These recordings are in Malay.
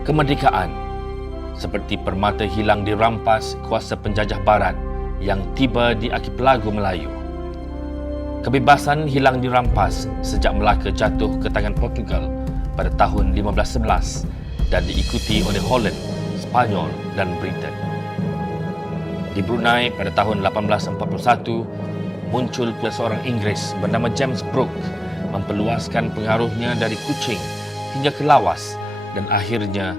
Kemerdekaan seperti permata hilang dirampas kuasa penjajah barat yang tiba di archipelago Melayu. Kebebasan hilang dirampas sejak Melaka jatuh ke tangan Portugal pada tahun 1511 dan diikuti oleh Holland, Spanyol dan Britain. Di Brunei pada tahun 1841, muncul pula seorang Inggeris bernama James Brooke memperluaskan pengaruhnya dari Kuching hingga ke Lawas dan akhirnya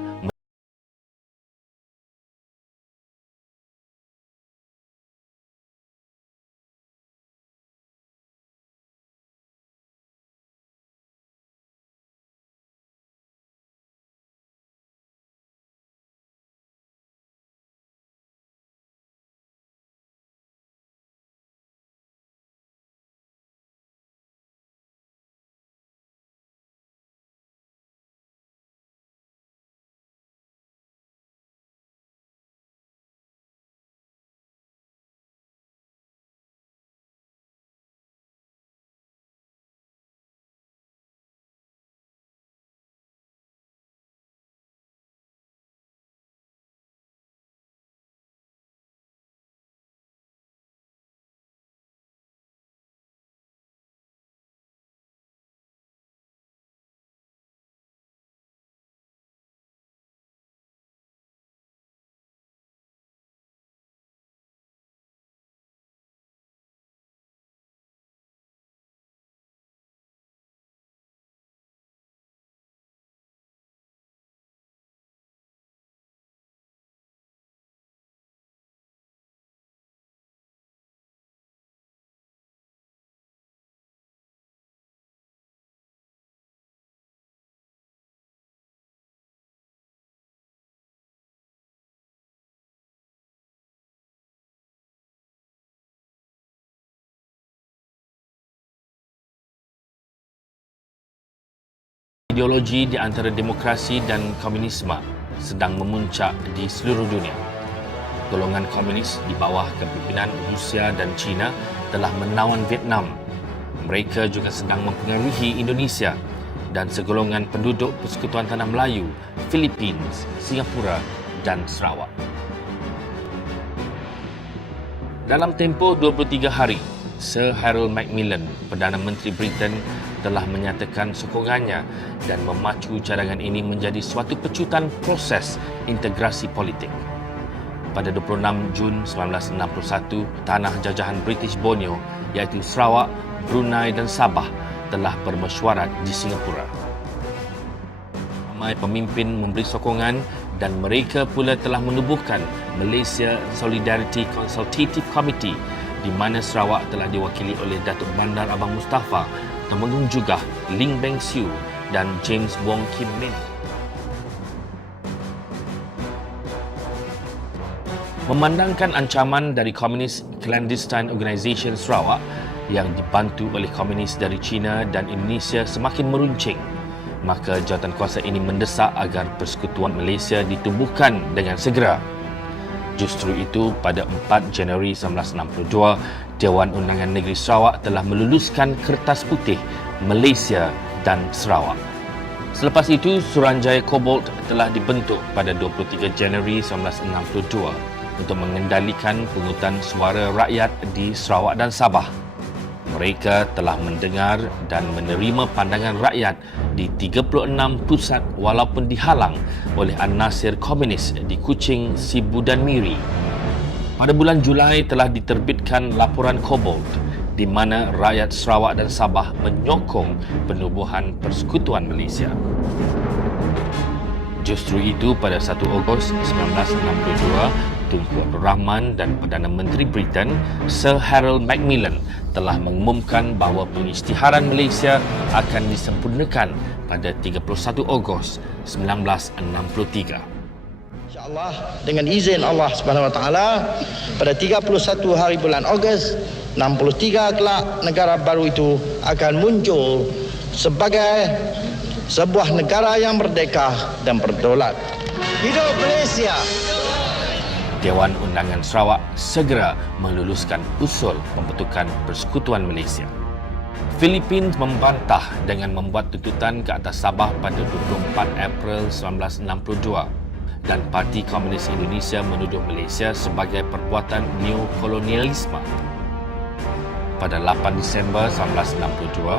ideologi di antara demokrasi dan komunisme sedang memuncak di seluruh dunia. Golongan komunis di bawah kepimpinan Rusia dan China telah menawan Vietnam. Mereka juga sedang mempengaruhi Indonesia dan segolongan penduduk Persekutuan Tanah Melayu, Philippines, Singapura dan Sarawak. Dalam tempoh 23 hari, Sir Harold Macmillan, Perdana Menteri Britain, telah menyatakan sokongannya dan memacu cadangan ini menjadi suatu pecutan proses integrasi politik. Pada 26 Jun 1961, tanah jajahan British Borneo iaitu Sarawak, Brunei dan Sabah telah bermesyuarat di Singapura. Ramai pemimpin memberi sokongan dan mereka pula telah menubuhkan Malaysia Solidarity Consultative Committee di mana Sarawak telah diwakili oleh Datuk Bandar Abang Mustafa, Temenggung Jugah, Ling Beng Siu dan James Wong Kim Min. Memandangkan ancaman dari Communist Clandestine Organisation Sarawak yang dibantu oleh komunis dari China dan Indonesia semakin meruncing, maka jawatankuasa ini mendesak agar Persekutuan Malaysia ditubuhkan dengan segera. Justru itu, pada 4 Januari 1962, Dewan Undangan Negeri Sarawak telah meluluskan kertas putih Malaysia dan Sarawak. Selepas itu, Suruhanjaya Cobalt telah dibentuk pada 23 Januari 1962 untuk mengendalikan pungutan suara rakyat di Sarawak dan Sabah. Mereka telah mendengar dan menerima pandangan rakyat di 36 pusat walaupun dihalang oleh an-Nasir komunis di Kuching, Sibu dan Miri. Pada bulan Julai telah diterbitkan laporan Cobalt di mana rakyat Sarawak dan Sabah menyokong penubuhan Persekutuan Malaysia. Justru itu, pada 1 Ogos 1962, Tunku Abdul Rahman dan Perdana Menteri Britain, Sir Harold Macmillan, telah mengumumkan bahawa pengisytiharan Malaysia akan disempurnakan pada 31 Ogos 1963. InsyaAllah dengan izin Allah Subhanahu Wa Taala pada 31 hari bulan Ogos 63 kelak negara baru itu akan muncul sebagai sebuah negara yang merdeka dan berdaulat. Hidup Malaysia! Dewan Undangan Sarawak segera meluluskan usul pembentukan Persekutuan Malaysia. Filipina membantah dengan membuat tuntutan ke atas Sabah pada 24 April 1962 dan Parti Komunis Indonesia menuduh Malaysia sebagai perbuatan neokolonialisme. Pada 8 Disember 1962,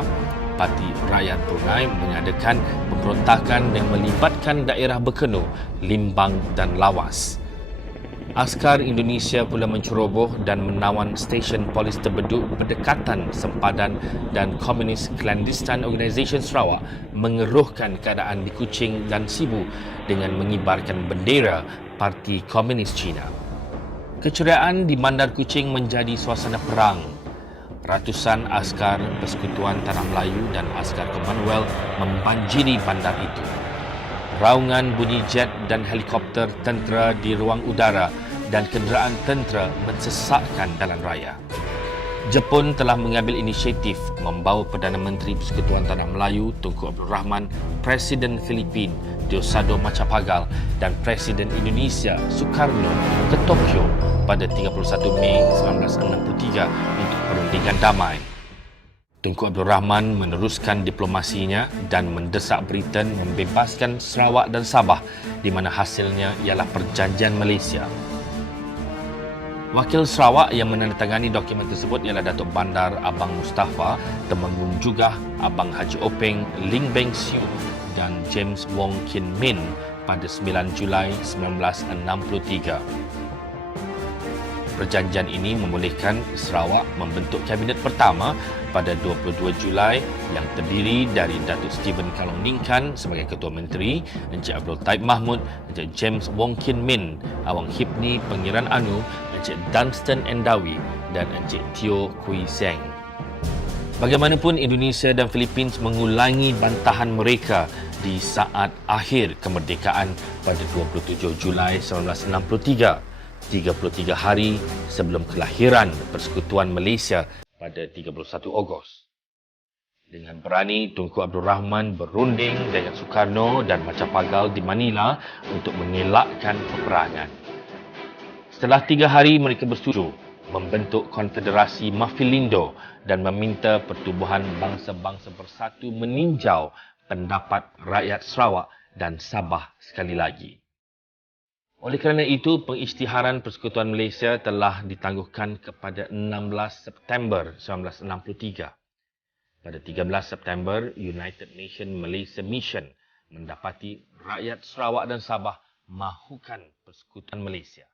Parti Rakyat Brunei mengadakan pemberontakan yang melibatkan daerah Berkenu, Limbang dan Lawas. Askar Indonesia pula menceroboh dan menawan stesen polis terbeduk berdekatan sempadan dan Komunis Clandestine Organisation Sarawak mengeruhkan keadaan di Kuching dan Sibu dengan mengibarkan bendera Parti Komunis Cina. Keceriaan di Bandar Kuching menjadi suasana perang. Ratusan askar Persekutuan Tanah Melayu dan askar Commonwealth membanjiri bandar itu. Raungan bunyi jet dan helikopter tentera di ruang udara dan kenderaan tentera mensesakkan jalan raya. Jepun telah mengambil inisiatif membawa Perdana Menteri Persekutuan Tanah Melayu Tunku Abdul Rahman, Presiden Filipina Diosdado Macapagal dan Presiden Indonesia Sukarno ke Tokyo pada 31 Mei 1963 untuk perundingan damai. Tunku Abdul Rahman meneruskan diplomasinya dan mendesak Britain membebaskan Sarawak dan Sabah di mana hasilnya ialah perjanjian Malaysia. Wakil Sarawak yang menandatangani dokumen tersebut ialah Datuk Bandar Abang Mustafa, Temenggung juga Abang Haji Openg, Ling Beng Siu dan James Wong Kin Min pada 9 Julai 1963. Perjanjian ini membolehkan Sarawak membentuk kabinet pertama pada 22 Julai yang terdiri dari Datuk Stephen Kalong Ningkan sebagai Ketua Menteri, Encik Abdul Taib Mahmud, Encik James Wong Kin Min, Awang Hipni Pengiran Anu, Encik Dunstan Endawi dan Encik Teo Kui Seng. Bagaimanapun, Indonesia dan Filipina mengulangi bantahan mereka di saat akhir kemerdekaan pada 27 Julai 1963. 33 hari sebelum kelahiran Persekutuan Malaysia pada 31 Ogos. Dengan berani, Tunku Abdul Rahman berunding dengan Sukarno dan Macapagal di Manila untuk mengelakkan peperangan. Setelah 3 hari, mereka bersetuju membentuk Konfederasi Mafilindo dan meminta Pertubuhan Bangsa-Bangsa Bersatu meninjau pendapat rakyat Sarawak dan Sabah sekali lagi. Oleh kerana itu, pengisytiharan Persekutuan Malaysia telah ditangguhkan kepada 16 September 1963. Pada 13 September, United Nations Malaysia Mission mendapati rakyat Sarawak dan Sabah mahukan Persekutuan Malaysia.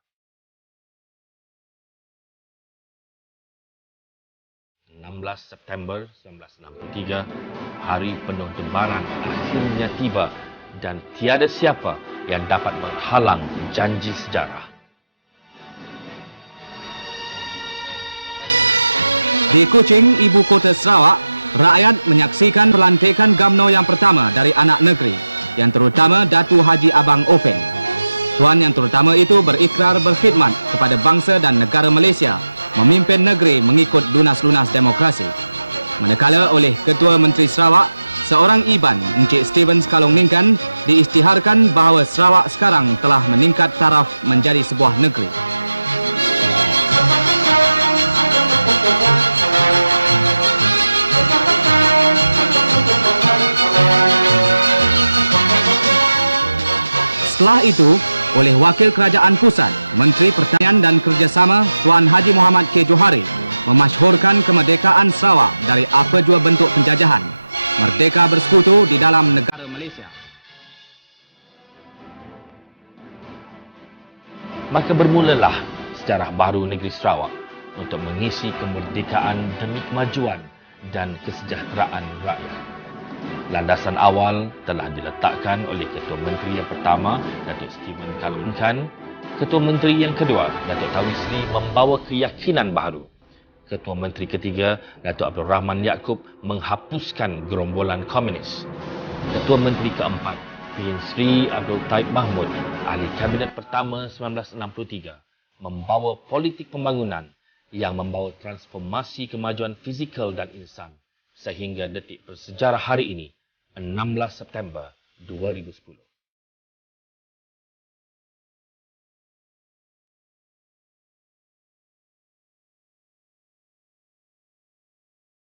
16 September 1963, hari penuh debaran akhirnya tiba dan tiada siapa yang dapat menghalang janji sejarah. Di Kuching, ibu kota Sarawak, rakyat menyaksikan pelantikan UMNO yang pertama dari anak negeri, yang terutama Datu Haji Abang Openg. Tuan yang terutama itu berikrar berkhidmat kepada bangsa dan negara Malaysia, memimpin negeri mengikut lunas-lunas demokrasi. Manakala oleh Ketua Menteri Sarawak, seorang Iban, Encik Stephen Kalong Ningkan, diisytiharkan bahawa Sarawak sekarang telah meningkat taraf menjadi sebuah negeri. Setelah itu, oleh Wakil Kerajaan Pusat, Menteri Pertanian dan Kerjasama Tuan Haji Muhammad K. Johari memasyhurkan kemerdekaan Sarawak dari apa jua bentuk penjajahan. Merdeka bersekutu di dalam negara Malaysia. Maka bermulalah sejarah baru negeri Sarawak untuk mengisi kemerdekaan demi kemajuan dan kesejahteraan rakyat. Landasan awal telah diletakkan oleh Ketua Menteri yang pertama, Datuk Stephen Kalong Ningkan. Ketua Menteri yang kedua, Datuk Tawi Sri, membawa keyakinan baru. Ketua Menteri ketiga, Datuk Abdul Rahman Yaakob, menghapuskan gerombolan komunis. Ketua Menteri keempat, P.N. Sri Abdul Taib Mahmud, ahli Kabinet pertama 1963, membawa politik pembangunan yang membawa transformasi kemajuan fizikal dan insan sehingga detik bersejarah hari ini, 16 September 2010.